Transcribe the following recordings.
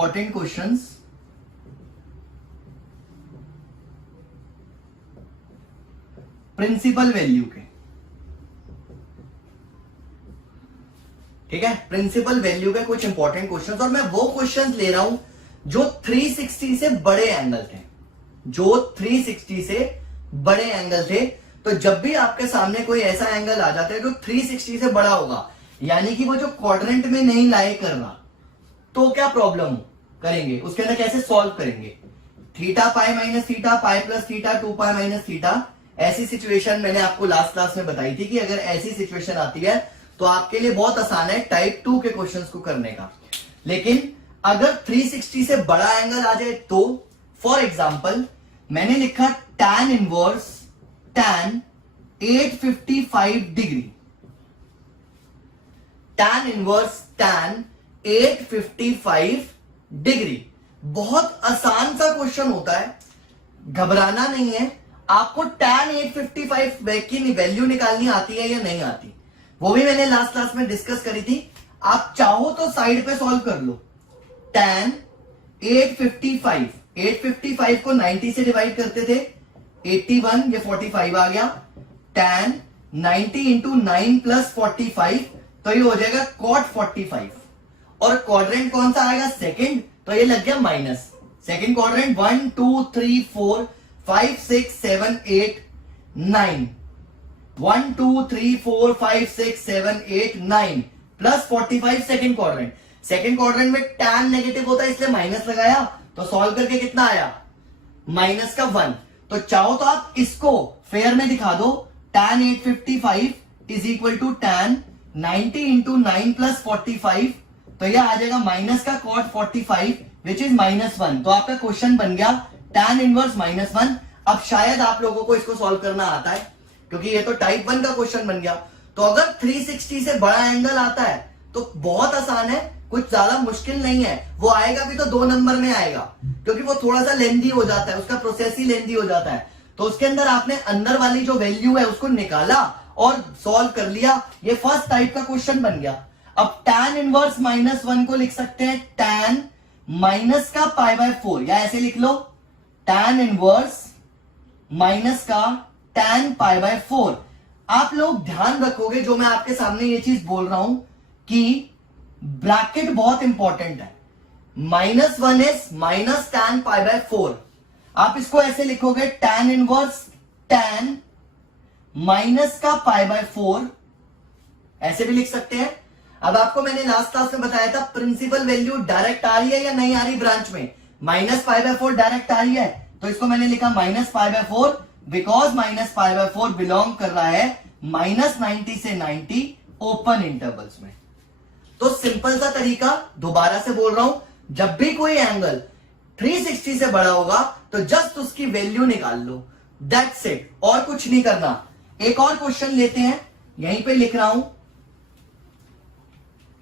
Important questions principal value के, ठीक है, प्रिंसिपल वैल्यू के कुछ इंपॉर्टेंट क्वेश्चंस, और मैं वो क्वेश्चंस ले रहा हूं जो 360 से बड़े एंगल थे, जो 360 से बड़े एंगल थे। तो जब भी आपके सामने कोई ऐसा एंगल आ जाता है जो 360 से बड़ा होगा, यानी कि वो जो क्वाड्रेंट में नहीं लाई कर रहा, तो क्या प्रॉब्लम करेंगे, उसके अंदर कैसे सॉल्व करेंगे। Theta pi minus theta, pi plus theta, 2 pi minus theta, ऐसी सिचुएशन मैंने आपको लास्ट क्लास में बताई थी कि अगर ऐसी सिचुएशन आती है तो आपके लिए बहुत आसान है टाइप 2 के क्वेश्चंस को करने का। लेकिन अगर 360 से बड़ा एंगल आ जाए तो, फॉर एग्जांपल मैंने लिखा tan inverse tan 855 degree, tan inverse tan 855 degree. बहुत आसान सा क्वेश्चन होता है, घबराना नहीं है। आपको tan 855 की वैल्यू निकालनी आती है या नहीं आती, वो भी मैंने लास्ट क्लास में डिस्कस करी थी। आप चाहो तो साइड पे सॉल्व कर लो। tan 855 को 90 से डिवाइड करते थे, 81, ये 45 आ गया। tan 90 इंटू 9 प्लस 45, तो ये हो जाएगा cot 45। और क्वाड्रेंट कौन सा आएगा, सेकंड, तो ये लग गया minus. Second quadrant 1 2 3 4 5 6 7 8 9, 1 2 3 4 5 6 7 8 9 plus 45 second quadrant. Second quadrant में tan नेगेटिव होता है इसलिए माइनस लगाया, तो सॉल्व करके कितना आया, माइनस का 1। तो चाहो तो आप इसको फेयर में दिखा दो, tan 855 is equal to tan 90 into 9 plus 45, तो यह आ जाएगा माइनस का cot 45 विच इज -1। तो आपका क्वेश्चन बन गया tan इनवर्स -1। अब शायद आप लोगों को इसको सॉल्व करना आता है, क्योंकि ये तो टाइप 1 का क्वेश्चन बन गया। तो अगर 360 से बड़ा एंगल आता है तो बहुत आसान है, कुछ ज्यादा मुश्किल नहीं है। वो आएगा भी तो 2 नंबर में आएगा, क्योंकि वो थोड़ा सा लेंदी हो जाता है, उसका प्रोसेस ही लेंदी हो जाता है। तो उसके अंदर आपने अंदर वाली जो वैल्यू है उसको निकाला और सॉल्व कर लिया, ये फर्स्ट टाइप का क्वेश्चन बन गया। अब tan इनवर्स -1 को लिख सकते हैं tan माइनस का π/4, या ऐसे लिख लो tan इनवर्स माइनस का tan π/4। आप लोग ध्यान रखोगे जो मैं आपके सामने ये चीज बोल रहा हूं कि ब्रैकेट बहुत इंपॉर्टेंट है। -1 इज माइनस tan π/4। आप इसको ऐसे लिखोगे tan इनवर्स tan माइनस का π/4, ऐसे भी लिख सकते हैं। अब आपको मैंने लास्ट क्लास में बताया था प्रिंसिपल वैल्यू डायरेक्ट आ रही है या नहीं आ रही ब्रांच में, -π/4 डायरेक्ट आ रही है, तो इसको मैंने लिखा -π/4 बिकॉज -π/4 बिलोंग कर रहा है -90 से 90 ओपन इंटरवल्स में। तो सिंपल सा तरीका, दोबारा से बोल रहा हूं, जब भी कोई एंगल 360 से बड़ा होगा तो जस्ट उसकी वैल्यू निकाल लो, दैट्स इट, और कुछ नहीं करना। एक और क्वेश्चन लेते हैं, यहीं पे लिख रहा हूं,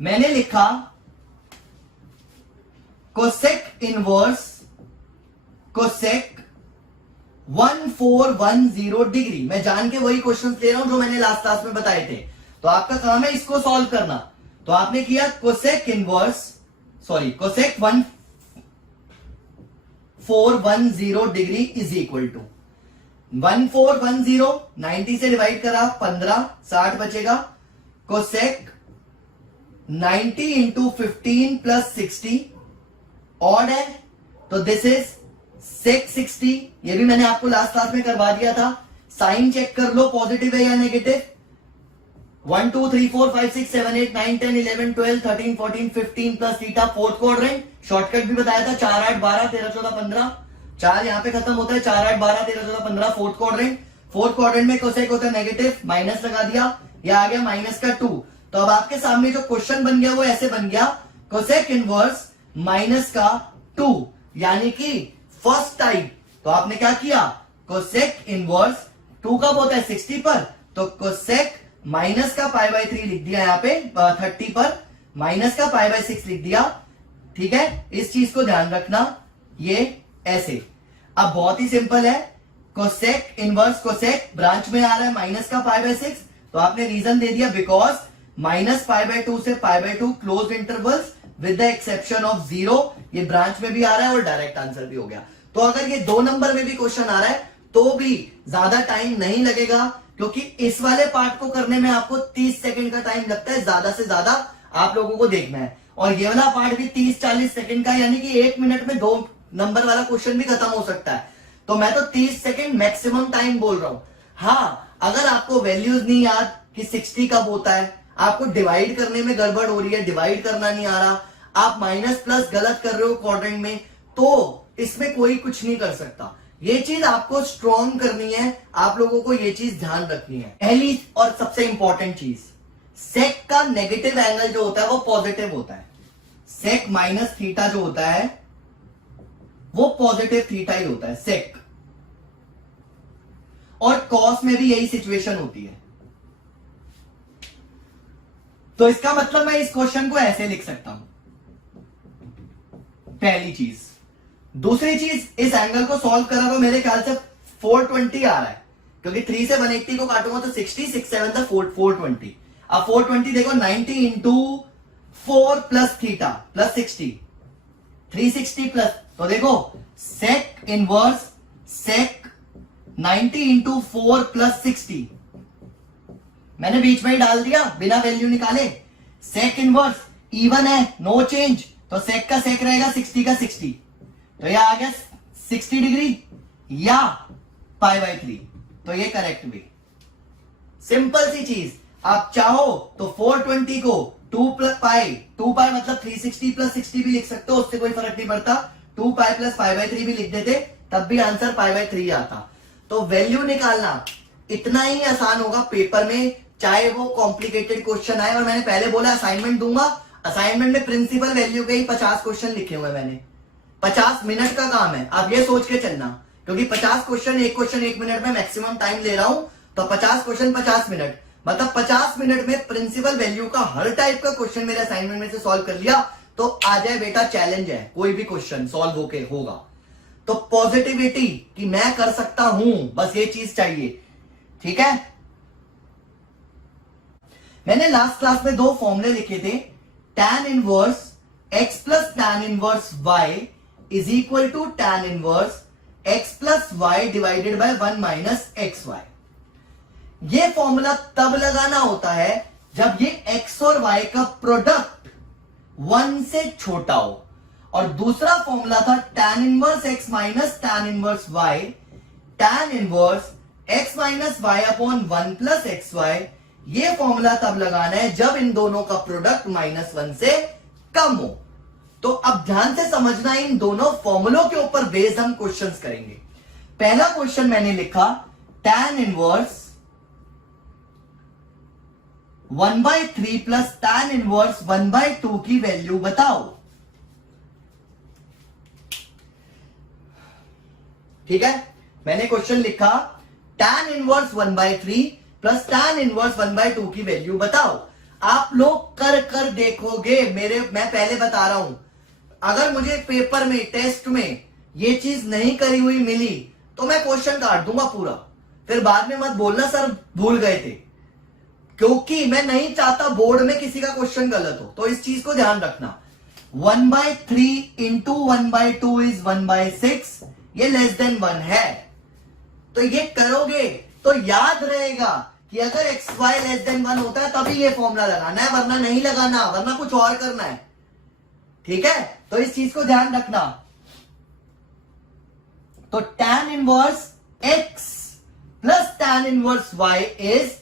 मैंने लिखा कोसेक इनवर्स कोसेक 1410 डिग्री। मैं जान के वही क्वेश्चन ले रहा हूं जो मैंने लास्ट क्लास में बताए थे। तो आपका काम है इसको सॉल्व करना। तो आपने किया cosec 1410 degree is equal to 1410, 90 से डिवाइड करा 15, 60 बचेगा। कोसेक 90 इंटू 15 प्लस 60 ऑड है, तो दिस इज सेक 60। ये भी मैंने आपको लास्ट क्लास में करवा दिया था। साइन चेक कर लो पॉजिटिव है या negative. 1 2 3 4 5 6 7 8 9 10 11 12 13 14 15 plus theta, fourth quadrant, shortcut भी बताया था, 4 8 12 13 14 15, 4 यहां पे खत्म होता है, 4 8 12 13 14 15, फोर्थ क्वाड्रेंट। फोर्थ क्वाड्रेंट में कोसेक होता है नेगेटिव, माइनस लगा दिया, यह आ गया -2। तो अब आपके सामने जो क्वेश्चन बन गया वो ऐसे बन गया, कोसेक इनवर्स -2, यानी कि फर्स्ट टाइप। तो आपने क्या किया, कोसेक इनवर्स 2 कब होता है 60 पर, तो कोसेक माइनस का π/3 लिख दिया, यहां पे 30 पर माइनस का π/6 लिख दिया। ठीक है, इस चीज को ध्यान रखना, ये ऐसे। अब बहुत ही सिंपल है, कोसेक इनवर्स कोसेक ब्रांच में आ रहा है माइनस का π/6, तो आपने रीजन दे दिया बिकॉज -π/2 से π/2 close intervals, with the exception of 0। ये ब्रांच में भी आ रहा है और डायरेक्ट आंसर भी हो गया। तो अगर ये 2 नंबर में भी क्वेश्चन आ रहा है तो भी ज्यादा टाइम नहीं लगेगा, क्योंकि इस वाले पार्ट को करने में आपको 30 सेकंड का टाइम लगता है, ज्यादा से ज्यादा आप लोगों को देखना है। और ये वाला पार्ट भी 30-40 सेकंड का, यानी कि 1 मिनट में 2 नंबर वाला क्वेश्चन भी खत्म हो सकता है। तो मैं तो 30 सेकंड मैक्सिमम टाइम बोल रहा हूं। हाँ, अगर आपको वैल्यूज नहीं याद कि 60 कब होता है, आपको डिवाइड करने में गड़बड़ हो रही है, डिवाइड करना नहीं आ रहा, आप माइनस प्लस गलत कर रहे हो क्वाड्रेंट में, तो इसमें कोई कुछ नहीं कर सकता। ये चीज आपको स्ट्रॉन्ग करनी है, आप लोगों को ये चीज ध्यान रखनी है। पहली और सबसे इंपॉर्टेंट चीज, सेक का नेगेटिव एंगल जो होता है वो पॉजिटिव होता है। सेक माइनस थीटा जो होता है वो पॉजिटिव थीटा ही होता है सेक। और कॉस में भी यही सिचुएशन होती है। तो इसका मतलब मैं इस क्वेश्चन को ऐसे लिख सकता हूं, पहली चीज। दूसरी चीज, इस एंगल को सॉल्व करा तो मेरे ख्याल से 420 आ रहा है, क्योंकि 3 से 180 को काटूंगा तो 60, 6 7 था 420। अब 420 देखो, 90 into 4 plus theta plus 60, 360 plus, तो देखो sec inverse sec 90 into 4 plus 60, मैंने बीच में ही डाल दिया बिना वैल्यू निकाले। सेक इनवर्स इवन है, नो चेंज, तो सेक का सेक रहेगा 60 का 60, तो यह आ गया 60 डिग्री या π/3, तो ये करेक्ट भी। सिंपल सी चीज, आप चाहो तो 420 को 2 पाई मतलब 360 प्लस 60 भी लिख सकते हो, उससे कोई फर्क नहीं पड़ता। 2 पाई प्लस π/3 भी लिख देते, तब भी आंसर π/3 आता। तो वैल्यू निकालना इतना ही आसान होगा पेपर में, चाहे वो कॉम्प्लिकेटेड क्वेश्चन आए। और मैंने पहले बोला असाइनमेंट दूंगा, असाइनमेंट में प्रिंसिपल वैल्यू के ही 50 क्वेश्चन लिखे हुए मैंने। 50 मिनट का काम है, आप ये सोच के चलना, क्योंकि 50 क्वेश्चन, एक क्वेश्चन 1 मिनट में मैक्सिमम टाइम ले रहा हूं, तो 50 क्वेश्चन 50 मिनट, मतलब 50 मिनट में प्रिंसिपल वैल्यू का हर टाइप का क्वेश्चन मेरे असाइनमेंट में से सॉल्व कर लिया तो आ जाए बेटा, चैलेंज है, कोई भी क्वेश्चन सॉल्व होके होगा। तो पॉजिटिविटी कि मैं कर सकता हूं, बस ये चीज चाहिए, ठीक है। मैंने लास्ट क्लास में 2 फॉर्मूले लिखे थे, tan inverse x plus tan inverse y is equal to tan inverse x plus y divided by 1 minus xy। ये फॉर्मूला तब लगाना होता है जब ये x और y का प्रोडक्ट 1 से छोटा हो। और दूसरा फॉर्मूला था tan inverse x minus tan inverse y, tan inverse x minus y upon 1 plus xy। ये फॉर्मूला तब लगाना है जब इन दोनों का प्रोडक्ट -1 से कम हो। तो अब ध्यान से समझना, इन दोनों फॉर्मूलों के ऊपर बेस्ड हम क्वेश्चंस करेंगे। पहला क्वेश्चन मैंने लिखा tan inverse 1/3 plus tan inverse 1/2 की वैल्यू बताओ। ठीक है, मैंने क्वेश्चन लिखा tan inverse 1/3 plus tan inverse 1/2 की वैल्यू बताओ। आप लोग कर कर देखोगे, मैं पहले बता रहा हूं, अगर मुझे पेपर में टेस्ट में ये चीज नहीं करी हुई मिली तो मैं क्वेश्चन काट दूंगा पूरा, फिर बाद में मत बोलना सर भूल गए थे, क्योंकि मैं नहीं चाहता बोर्ड में किसी का क्वेश्चन गलत हो। तो इस चीज को ध्यान रखना, 1/3 इंटू 1/2 इज 1/6, ये लेस देन 1 है। तो ये करोगे तो याद रहेगा कि अगर xy लेस देन 1 होता है तभी ये फॉर्मूला लगाना है, वरना नहीं लगाना, वरना कुछ और करना है। ठीक है, तो इस चीज को ध्यान रखना। तो tan inverse x plus tan inverse y is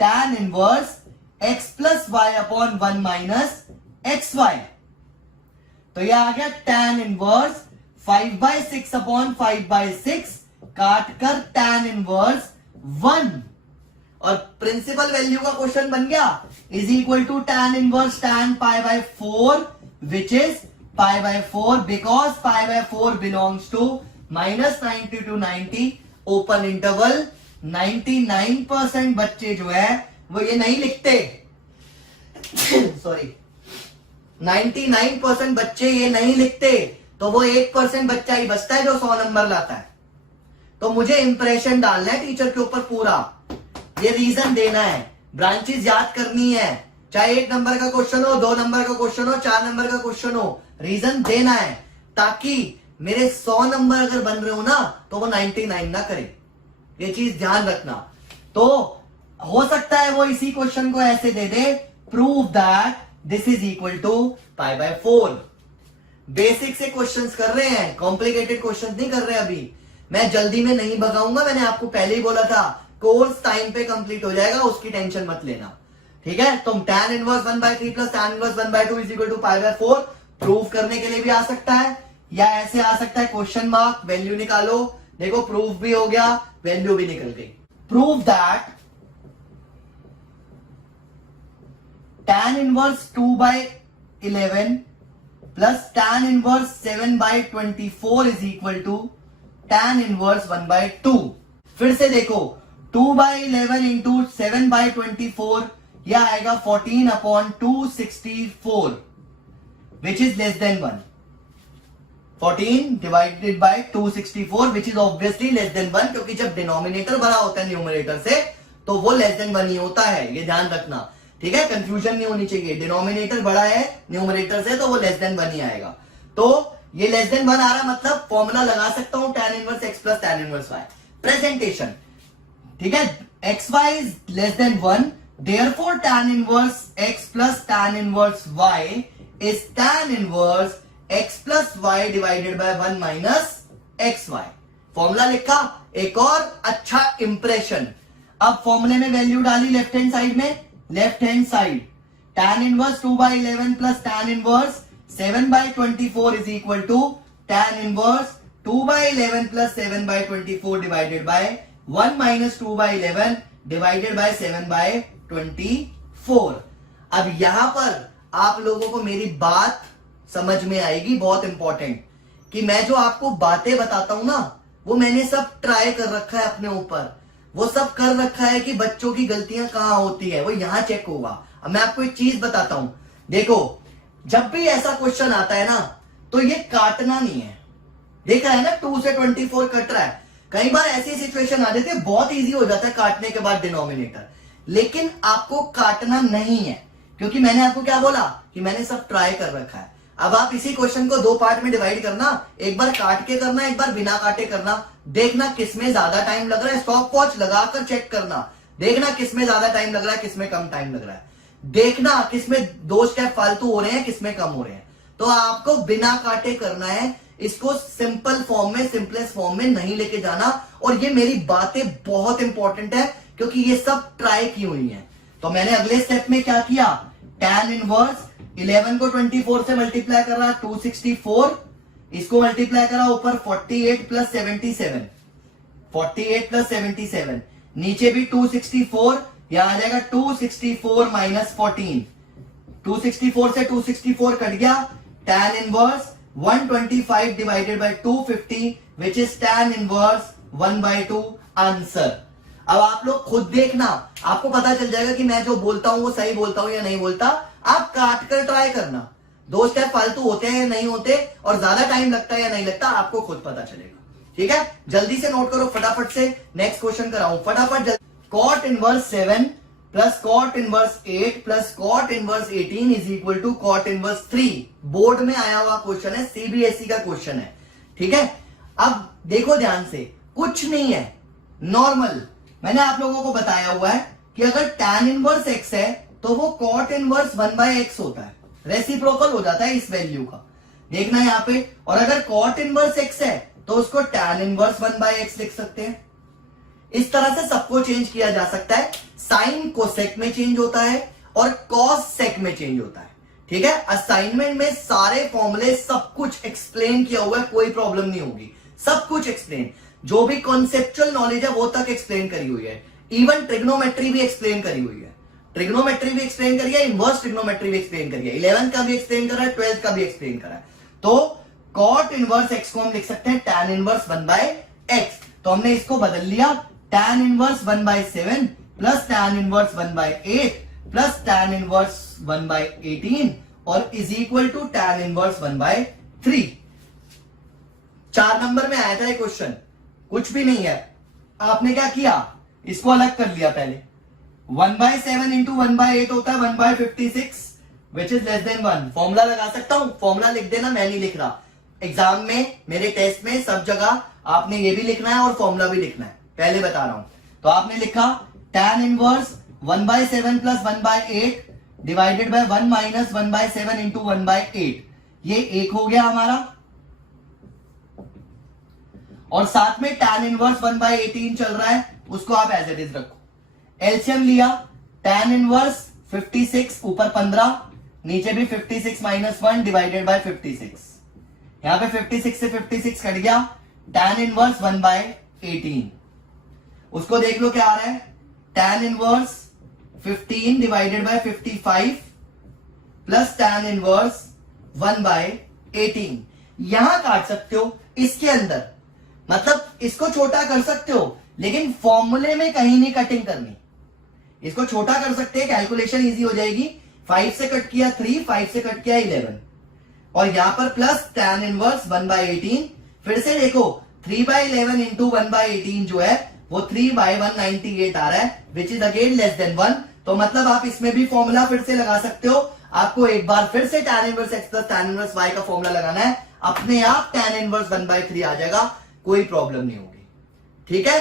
tan inverse x plus y upon 1 minus xy। तो यह आ गया tan इनवर्स 5/6 अपॉन 5/6 काट कर tan इनवर्स 1, और प्रिंसिपल वैल्यू का क्वेश्चन बन गया, is equal to tan inverse tan π/4 which is π/4 because π/4 belongs to -90 to 90 open interval. 99% बच्चे जो है वो ये नहीं लिखते सॉरी 99% बच्चे ये नहीं लिखते, तो वो 1% बच्चा ही बचता है जो 100 नंबर लाता है। तो मुझे इंप्रेशन डालना है टीचर के ऊपर पूरा, ये रीजन देना है, ब्रांचेस याद करनी है, चाहे 1 नंबर का क्वेश्चन हो, 2 नंबर का क्वेश्चन हो, 4 नंबर का क्वेश्चन हो, रीजन देना है ताकि मेरे 100 नंबर अगर बन रहे हो ना तो वो 99 ना करे, ये चीज ध्यान रखना। तो हो सकता है वो इसी क्वेश्चन को ऐसे दे दे, prove that this is equal to π/4। Basic से क्वेश्चंस कर रहे हैं, कॉम्प्लिकेटेड क्वेश्चंस नहीं कर रहे अभी। मैं जल्दी में नहीं भगाऊंगा, मैंने आपको पहले ही बोला था कोर्स टाइम पे कंप्लीट हो जाएगा, उसकी टेंशन मत लेना, ठीक है। तुम tan inverse 1/3 plus tan inverse 1/2 is equal to π/4 prove करने के लिए भी आ सकता है, या ऐसे आ सकता है क्वेश्चन मार्क, वैल्यू निकालो, देखो प्रूफ भी हो गया, वैल्यू भी निकल गई। Prove that tan inverse 2/11 plus tan inverse 7/24 is equal to tan inverse 1/2। फिर से देखो 2/11 इंटू 7/24, यह आएगा 14/264 which is less than 1। 14 divided by 264 which is obviously less than 1, क्योंकि जब डिनोमिनेटर बड़ा होता है न्यूमरेटर से तो वो लेस देन 1 ही होता है, ये ध्यान रखना, ठीक है। कंफ्यूजन नहीं होनी चाहिए, डिनोमिनेटर बड़ा है न्यूमरेटर से तो वो लेस देन 1 ही आएगा। तो ये लेस देन 1 आ रहा, मतलब फॉर्मूला लगा सकता हूं tan inverse x plus tan inverse y। Presentation, ठीक है, xy is less than 1, therefore tan inverse x plus tan inverse y is tan inverse x plus y divided by 1 minus xy। Formula लिखा, एक और अच्छा impression. अब फॉर्मूले में value डाली लेफ्ट हैंड साइड में, left hand side tan inverse 2/11 plus tan inverse 7/24 is equal to tan inverse 2/11 plus 7/24 divided by 1 minus 2/11 divided by 7/24। अब यहां पर आप लोगों को मेरी बात समझ में आएगी, बहुत इंपॉर्टेंट, कि मैं जो आपको बातें बताता हूं ना वो मैंने सब ट्राई कर रखा है अपने ऊपर, वो सब कर रखा है कि बच्चों की गलतियां कहां होती है वो यहां चेक होगा। अब मैं आपको एक चीज बताता हूं, देखो जब भी ऐसा क्वेश्चन आता है ना तो ये काटना नहीं है, देखा है ना 2 से 24 कट रहा है। कई बार ऐसी सिचुएशन आ जाती है, बहुत इजी हो जाता है काटने के बाद डिनोमिनेटर, लेकिन आपको काटना नहीं है, क्योंकि मैंने आपको क्या बोला कि मैंने सब ट्राई कर रखा है। अब आप इसी क्वेश्चन को 2 पार्ट में डिवाइड करना, एक बार काट के करना, एक बार बिना काटे करना, देखना किसमें ज्यादा टाइम लग रहा है, स्टॉप वॉच लगाकर चेक करना, देखना किसमें ज्यादा टाइम लग रहा है, किसमें कम टाइम लग रहा है, देखना किसमें 2 स्टेप फालतू हो रहे हैं, किसमें कम हो रहे हैं। तो आपको बिना काटे करना है, इसको सिंपल फॉर्म में, सिंपलेस्ट फॉर्म में नहीं लेके जाना। और ये मेरी बातें बहुत इंपॉर्टेंट है क्योंकि ये सब ट्राई की हुई हैं। तो मैंने अगले स्टेप में क्या किया, tan इनवर्स 11 को 24 से मल्टीप्लाई कर रहा 264, इसको मल्टीप्लाई करा ऊपर 48 प्लस 77, 48 प्लस 77, नीचे भी 264, यहां आ जाएगा 264 माइनस 14, 264 से 264 कट गया, tan inverse 125 divided by 250 which is tan inverse 1/2 answer. अब आप लोग खुद देखना, आपको पता चल जाएगा कि मैं जो बोलता हूं वो सही बोलता हूं या नहीं बोलता। आप काट कर ट्राई करना, 2 स्टेप फालतू होते हैं या नहीं होते, और ज्यादा टाइम लगता है या नहीं लगता, आपको खुद पता चलेगा, ठीक है। जल्दी से नोट करो, फटाफट से नेक्स्ट क्वेश्चन कराऊं, फटाफट। cot inverse 7 plus cot inverse 8 plus cot inverse 18 is equal to cot inverse 3। Board में आया हुआ क्वेश्चन है, सीबीएसई का क्वेश्चन है, ठीक है। अब देखो ध्यान से, कुछ नहीं है, नॉर्मल मैंने आप लोगों को बताया हुआ है कि अगर tan इनवर्स x है तो वो cot इनवर्स 1/x होता है, रेसिप्रोकल हो जाता है इस वैल्यू का, देखना यहां पे। और अगर cot इनवर्स x है तो उसको tan इनवर्स 1/x लिख सकते हैं। इस तरह से सबको चेंज किया जा सकता है, साइन कोसेक में चेंज होता है और कॉस सेक में चेंज होता है, ठीक है। असाइनमेंट में सारे फॉर्मूले सब कुछ एक्सप्लेन किया हुआ है, कोई प्रॉब्लम नहीं होगी, सब कुछ एक्सप्लेन, जो भी कॉन्सेप्चुअल नॉलेज है वो तक एक्सप्लेन करी हुई है, इवन ट्रिग्नोमेट्री भी एक्सप्लेन करी हुई है, ट्रिग्नोमेट्री भी एक्सप्लेन करी है, इनवर्स ट्रिग्नोमेट्री भी एक्सप्लेन करी है, 11 का भी एक्सप्लेन करा है, 12 का भी एक्सप्लेन करा है। तो cot इनवर्स x को हम लिख सकते हैं tan इनवर्स 1/x, तो हमने इसको बदल लिया, tan inverse 1/7 plus tan inverse 1/8 plus tan inverse 1/18 और is equal to tan inverse 1/3। 4 number में आया था ये क्वेश्चन, कुछ भी नहीं है, आपने क्या किया, इसको अलग कर लिया पहले, 1/7 इंटू 1/8 होता है 1/56 which is less than 1। Formula लगा सकता हूं, फॉर्मूला लिख देना, मैं नहीं लिख रहा। एग्जाम में, मेरे टेस्ट में सब जगह आपने ये भी लिखना है और फॉर्मूला भी लिखना है, पहले बता रहा हूं। तो आपने लिखा tan inverse 1/7 plus 1/8 divided by 1 minus 1/7 into 1/8, ये 1 हो गया हमारा। और साथ में tan इनवर्स 1/18 चल रहा है, उसको आप एज इट इज रखो। एलसीएम लिया, tan इनवर्स 56 ऊपर 15, नीचे भी 56 माइनस 1 डिवाइडेड बाय 56। यहां पे 56 से 56 कट गया, tan इनवर्स 1/18। उसको देख लो क्या आ रहा है, tan inverse 15 divided by 55 plus tan inverse 1/18। यहां काट सकते हो, इसके अंदर, मतलब इसको छोटा कर सकते हो, लेकिन फॉर्मूले में कहीं नहीं कटिंग करनी। इसको छोटा कर सकते हैं, कैलकुलेशन इजी हो जाएगी। 5 से कट किया 3, 5 से कट किया 11, और यहां पर प्लस tan इनवर्स 1/18। फिर से देखो 3/11 इंटू 1/18 जो है वो 3/198 आ रहा है, which is again less than 1। तो मतलब आप इसमें भी फॉर्मूला फिर से लगा सकते हो। आपको एक बार फिर से tan inverse x plus tan inverse y का फॉर्मूला लगाना है, अपने आप tan इनवर्स 1/3 आ जाएगा, कोई प्रॉब्लम नहीं होगी। ठीक है।